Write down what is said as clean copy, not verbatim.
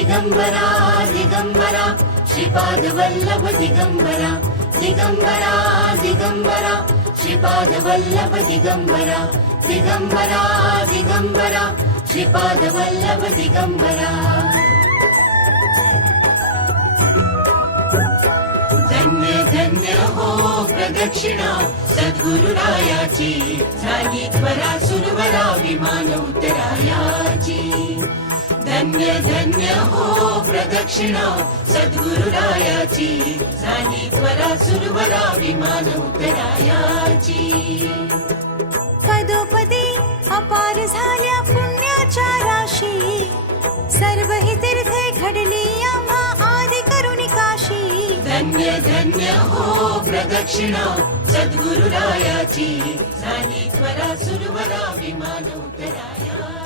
दिगंबरा दिगंबरा श्रीपाद वल्लभ दिगंबरा दिगंबरा दिगंबरा श्रीपाद वल्लभ दिगंबरा दिगंबरा दिगंबरा श्रीपाद वल्लभ दिगंबरा धन्य धन्य हो प्रदक्षिणा सद्गुरुरायाची झाली त्वरा सुरवरा विमान उतरायाची धन्य धन्य हो प्रदक्षिणा सद्गुरुरायाची झाली त्वरा सुरवरा विमान उतरायाची पदोपदी अपार झाल्या पुण्याच्या राशी सर्व ही तीर्थे घडली आम्हा आदि करुणी काशी धन्य धन्य हो प्रदक्षिणा सद्गुरुरायाची झाली त्वरा सुरवरा विमान उतरायाची